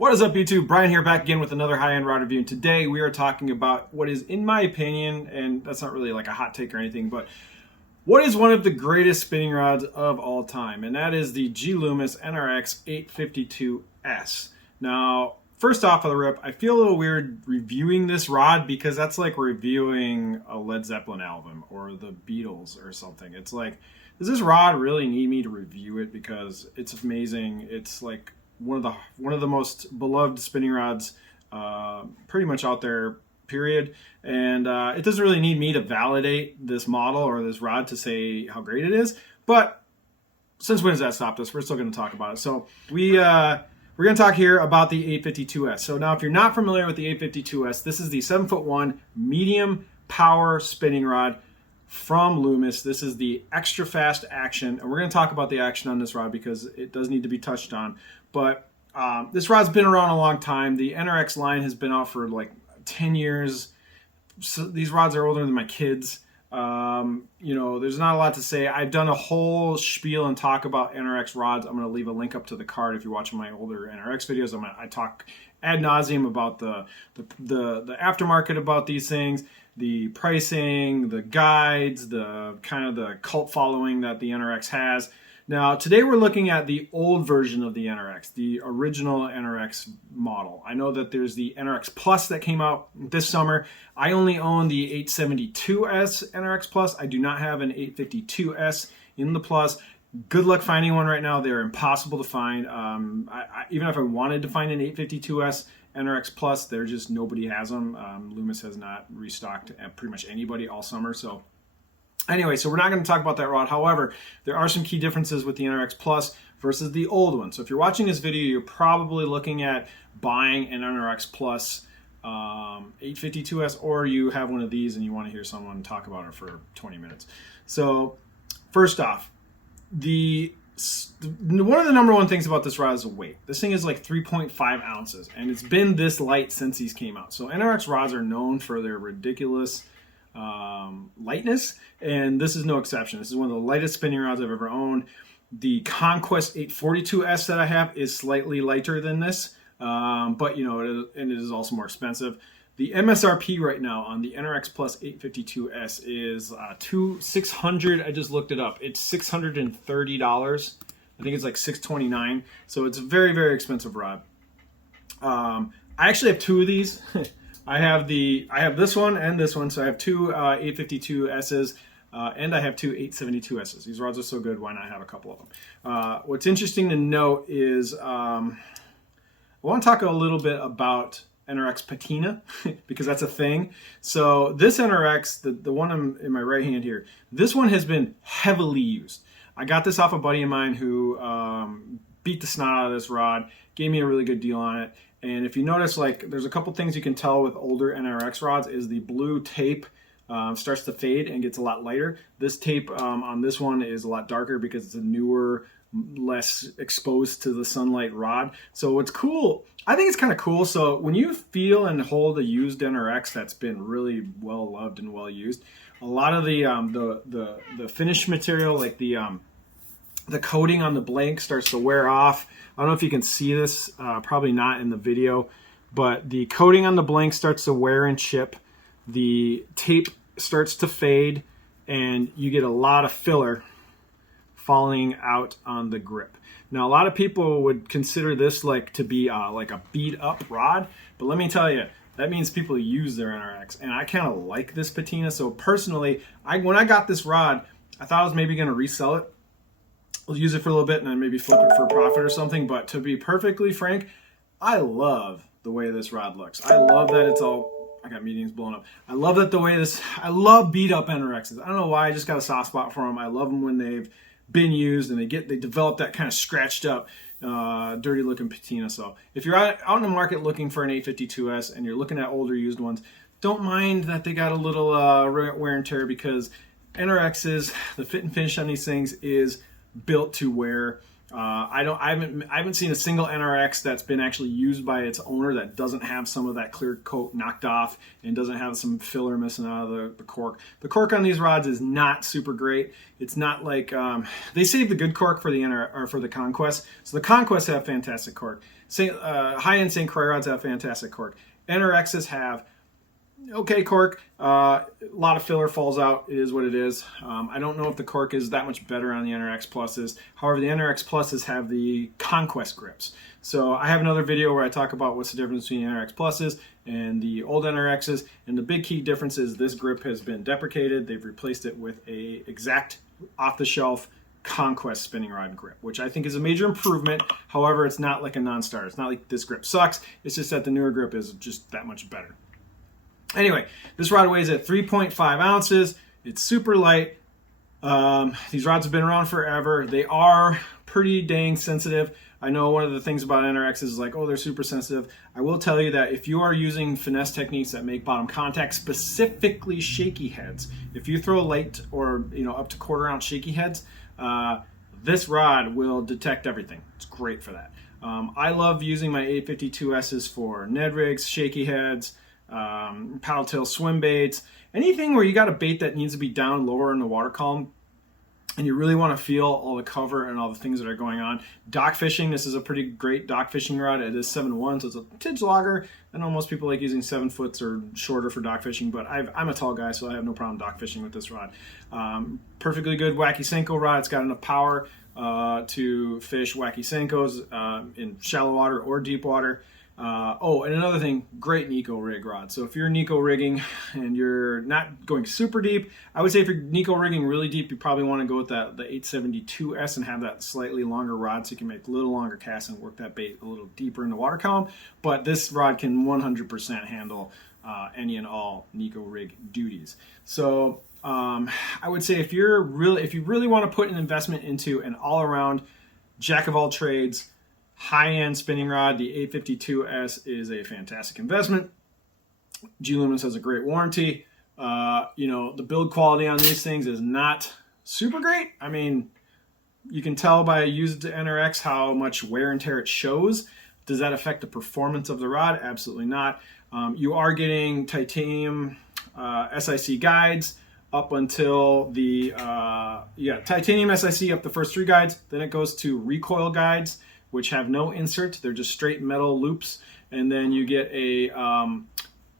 What is up, YouTube? Brian here, back again with another high-end rod review. And today we are talking about what is, in my opinion, and that's not really like a hot take or anything, but what is one of the greatest spinning rods of all time, and that is the GLoomis NRX 852S. Now, first off of the rip, I feel a little weird reviewing this rod because that's like reviewing a Led Zeppelin album or the Beatles or something. It's like, does this rod really need me to review it? Because it's amazing. It's like one of the most beloved spinning rods pretty much out there, period. And it doesn't really need me to validate this model or this rod to say how great it is. But since when has that stopped us? We're still going to talk about it. So we're going to talk here about the 852S. So now, if you're not familiar with the 852S, this is the 7'1" medium power spinning rod from Loomis. This is the extra fast action, and we're going to talk about the action on this rod because it does need to be touched on. But this rod's been around a long time. The NRX line has been out for like 10 years. So these rods are older than my kids. You know, there's not a lot to say. I've done a whole spiel and talk about NRX rods. I'm going to leave a link up to the card if you're watching my older NRX videos. I talk ad nauseum about the aftermarket about these things, the pricing, the guides, the kind of the cult following that the NRX has. Now, today we're looking at the old version of the NRX, the original NRX model. I know that there's the NRX Plus that came out this summer. I only own the 872S NRX Plus. I do not have an 852S in the Plus. Good luck finding one right now. They're impossible to find. Even if I wanted to find an 852S NRX Plus, nobody has them. Loomis has not restocked pretty much anybody all summer. So anyway, so we're not going to talk about that rod. However, there are some key differences with the NRX Plus versus the old one. So if you're watching this video, you're probably looking at buying an NRX Plus 852S, or you have one of these and you want to hear someone talk about it for 20 minutes. So first off, one of the number one things about this rod is the weight. This thing is like 3.5 ounces, and it's been this light since these came out. So NRX rods are known for their ridiculous lightness, and this is no exception. This is one of the lightest spinning rods I've ever owned. The Conquest 852S that I have is slightly lighter than this, but you know, it is also more expensive. The MSRP right now on the NRX Plus 852S is $600. I just looked it up. It's $630. I think it's like $629. So it's a very, very expensive rod. I actually have two of these. I have this one and this one. So I have two 852Ss and I have two 872Ss. These rods are so good, why not have a couple of them? What's interesting to note is I want to talk a little bit about NRX patina because that's a thing. So this NRX, the one in my right hand here, this one has been heavily used. I got this off a buddy of mine who beat the snot out of this rod, gave me a really good deal on it. And if you notice, like, there's a couple things you can tell with older NRX rods is the blue tape starts to fade and gets a lot lighter. This tape on this one is a lot darker because it's a newer, less exposed to the sunlight rod. So what's cool, I think it's kind of cool. So when you feel and hold a used NRX that's been really well loved and well used, a lot of the finish material, like the coating on the blank, starts to wear off. I don't know if you can see this, probably not in the video, but the coating on the blank starts to wear and chip. The tape starts to fade, and you get a lot of filler falling out on the grip. Now, a lot of people would consider this like to be like a beat up rod, but let me tell you, that means people use their NRX, and I kind of like this patina. So personally, when I got this rod, I thought I was maybe going to resell it. I'll use it for a little bit and then maybe flip it for a profit or something. But to be perfectly frank, I love the way this rod looks. I love that it's all, I got meetings blown up. I love that the way this, I love beat up NRXs. I don't know why, I just got a soft spot for them. I love them when they've been used and they develop that kind of scratched up, dirty looking patina. So if you're out in the market looking for an 852S and you're looking at older used ones, don't mind that they got a little wear and tear, because NRXs, the fit and finish on these things is built to wear. I haven't seen a single NRX that's been actually used by its owner that doesn't have some of that clear coat knocked off and doesn't have some filler missing out of the cork. The cork on these rods is not super great. It's not like they save the good cork for the or for the Conquest. So the Conquests have fantastic cork. High-end St. Croix rods have fantastic cork. NRXs have okay cork. A lot of filler falls out. It is what it is. I don't know if the cork is that much better on the NRX Pluses. However, the NRX Pluses have the Conquest Grips. So I have another video where I talk about what's the difference between the NRX Pluses and the old NRXs. And the big key difference is this grip has been deprecated. They've replaced it with a exact off-the-shelf Conquest spinning rod grip, which I think is a major improvement. However, it's not like a non-starter. It's not like this grip sucks. It's just that the newer grip is just that much better. Anyway, this rod weighs at 3.5 ounces. It's super light. These rods have been around forever. They are pretty dang sensitive. I know one of the things about NRX is like, oh, they're super sensitive. I will tell you that if you are using finesse techniques that make bottom contact, specifically shaky heads, if you throw light or up to quarter-ounce shaky heads, this rod will detect everything. It's great for that. I love using my 852Ss for Ned rigs, shaky heads, paddle tail swim baits, anything where you got a bait that needs to be down lower in the water column and you really want to feel all the cover and all the things that are going on. Dock fishing, this is a pretty great dock fishing rod. It is 7-1, so it's a tidge logger. I know most people like using 7 foots or shorter for dock fishing, but I'm a tall guy, so I have no problem dock fishing with this rod. Perfectly good wacky Senko rod. It's got enough power to fish wacky Senkos in shallow water or deep water. And another thing, great Nico rig rod. So if you're Nico rigging and you're not going super deep, I would say if you're Nico rigging really deep, you probably want to go with the 852S and have that slightly longer rod so you can make a little longer casts and work that bait a little deeper in the water column. But this rod can 100% handle any and all Nico rig duties. So I would say if you really want to put an investment into an all-around jack of all trades, high-end spinning rod, the 852S is a fantastic investment. GLoomis has a great warranty. The build quality on these things is not super great. I mean, you can tell by a used NRX how much wear and tear it shows. Does that affect the performance of the rod? Absolutely not. You are getting titanium SIC guides up until the titanium SIC up the first 3 guides. Then it goes to Recoil Guides, which have no insert. They're just straight metal loops. And then you get a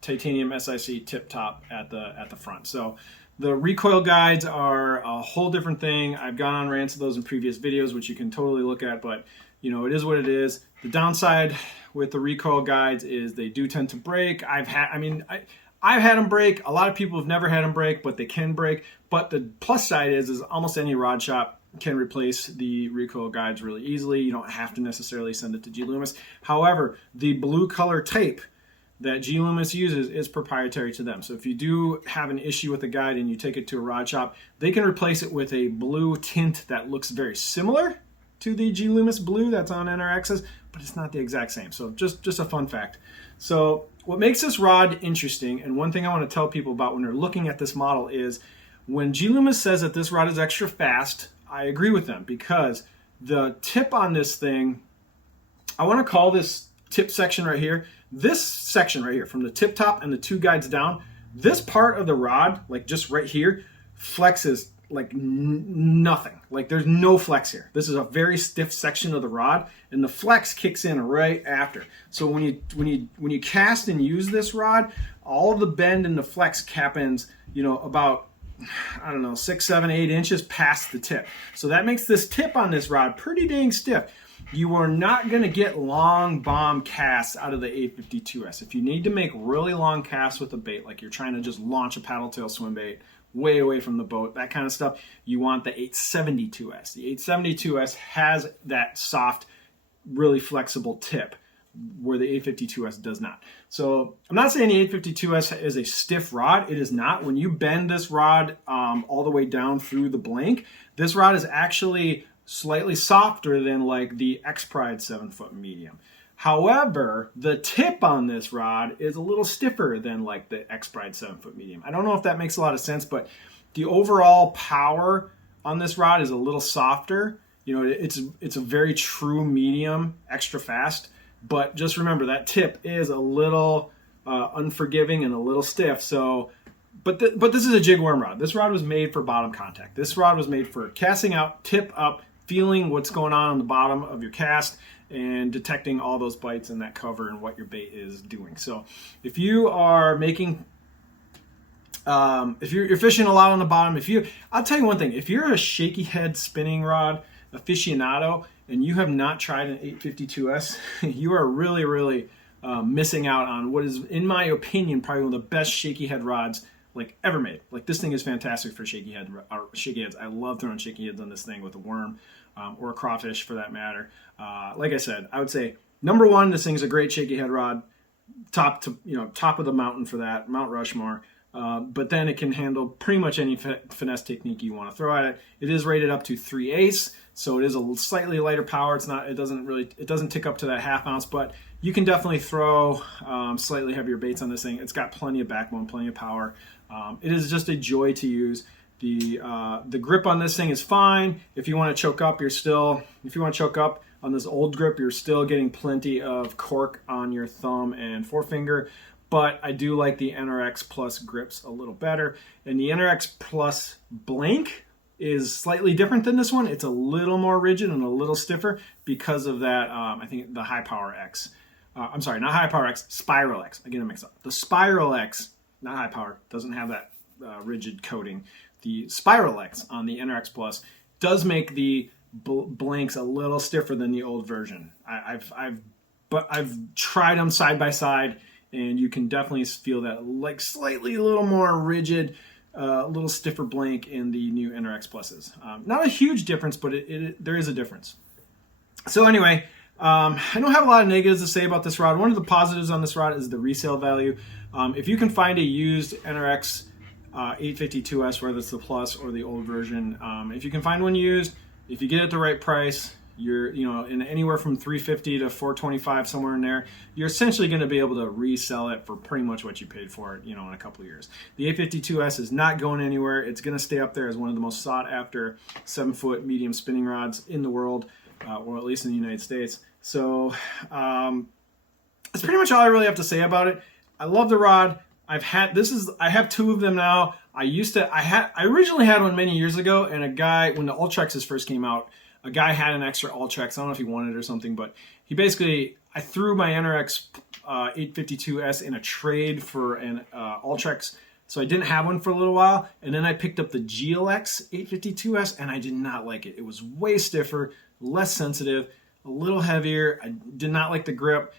titanium SIC tip top at the front. So the Recoil Guides are a whole different thing. I've gone on rants of those in previous videos, which you can totally look at, but it is what it is. The downside with the Recoil Guides is they do tend to break. I've had them break. A lot of people have never had them break, but they can break. But the plus side is almost any rod shop can replace the Recoil Guides really easily. You don't have to necessarily send it to GLoomis. However, the blue color tape that GLoomis uses is proprietary to them. So if you do have an issue with the guide and you take it to a rod shop, they can replace it with a blue tint that looks very similar to the GLoomis blue that's on NRXs, but it's not the exact same. So just a fun fact. So what makes this rod interesting, and one thing I want to tell people about when they're looking at this model is when GLoomis says that this rod is extra fast, I agree with them because the tip on this thing, I want to call this tip section right here, this section right here from the tip top and the 2 guides down, this part of the rod, like just right here, flexes like nothing. Like there's no flex here. This is a very stiff section of the rod and the flex kicks in right after. So when you cast and use this rod, all of the bend and the flex happens, about 6, 7, 8 inches past the tip. So that makes this tip on this rod pretty dang stiff. You are not going to get long bomb casts out of the 852S. If you need to make really long casts with a bait, like you're trying to just launch a paddle tail swim bait way away from the boat, that kind of stuff, you want the 872S. The 872S has that soft, really flexible tip, where the 852S does not. So I'm not saying the 852S is a stiff rod. It is not. When you bend this rod all the way down through the blank, this rod is actually slightly softer than like the X-Pride 7-foot medium. However, the tip on this rod is a little stiffer than like the X-Pride 7-foot medium. I don't know if that makes a lot of sense, but the overall power on this rod is a little softer. You know, it's a very true medium, extra fast. But just remember that tip is a little unforgiving and a little stiff. So, but this is a jig worm rod. This rod was made for bottom contact. This rod was made for casting out, tip up, feeling what's going on the bottom of your cast, and detecting all those bites in that cover and what your bait is doing. So if you are making, if you're fishing a lot on the bottom, I'll tell you one thing, if you're a shaky head spinning rod aficionado and you have not tried an 852S, you are really, really missing out on what is, in my opinion, probably one of the best shaky head rods like ever made. Like, this thing is fantastic for shaky heads. I love throwing shaky heads on this thing with a worm or a crawfish for that matter. Like I said, I would say number one, this thing's a great shaky head rod, top of the mountain for that, Mount Rushmore. But then it can handle pretty much any finesse technique you want to throw at it. It is rated up to 3/8, so it is a slightly lighter power. It doesn't tick up to that 1/2 ounce, but you can definitely throw slightly heavier baits on this thing. It's got plenty of backbone, plenty of power. It is just a joy to use. The grip on this thing is fine. If you want to choke up, on this old grip, you're still getting plenty of cork on your thumb and forefinger. But I do like the NRX Plus grips a little better. And the NRX Plus blank is slightly different than this one. It's a little more rigid and a little stiffer because of that, I think the High Power X. I'm sorry, not High Power X, Spiral X. I get them mixed up. The Spiral X, not High Power, doesn't have that rigid coating. The Spiral X on the NRX Plus does make the blanks a little stiffer than the old version. I've tried them side by side, and you can definitely feel that like slightly a little more rigid, a little stiffer blank in the new NRX Pluses. Not a huge difference, but there is a difference. So anyway, I don't have a lot of negatives to say about this rod. One of the positives on this rod is the resale value. If you can find a used NRX 852S, whether it's the Plus or the old version, if you can find one used, if you get it at the right price, you're in anywhere from $350 to $425, somewhere in there, you're essentially going to be able to resell it for pretty much what you paid for it, in a couple of years. The 852S is not going anywhere. It's going to stay up there as one of the most sought after 7-foot medium spinning rods in the world, or at least in the United States. So that's pretty much all I really have to say about it. I love the rod. I have 2 of them now. I originally had one many years ago, and a guy, when the Ultrexes first came out, a guy had an extra Ultrex. I don't know if he wanted it or something, but I threw my NRX 852S in a trade for an Ultrex, so I didn't have one for a little while, and then I picked up the GLoomis 852S, and I did not like it. It was way stiffer, less sensitive, a little heavier. I did not like the grip.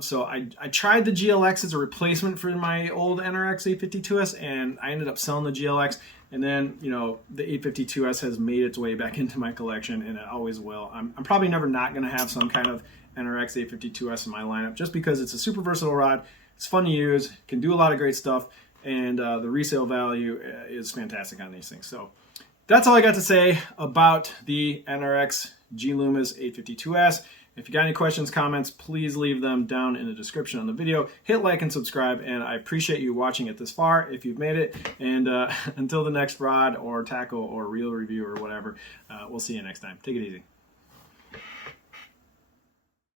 So I tried the GLX as a replacement for my old NRX 852S, and I ended up selling the GLX. And then, the 852S has made its way back into my collection, and it always will. I'm probably never not going to have some kind of NRX 852S in my lineup, just because it's a super versatile rod. It's fun to use, can do a lot of great stuff, and the resale value is fantastic on these things. So that's all I got to say about the NRX GLoomis 852S. If you got any questions, comments, please leave them down in the description on the video. Hit like and subscribe, and I appreciate you watching it this far if you've made it. And until the next rod or tackle or reel review or whatever, we'll see you next time. Take it easy.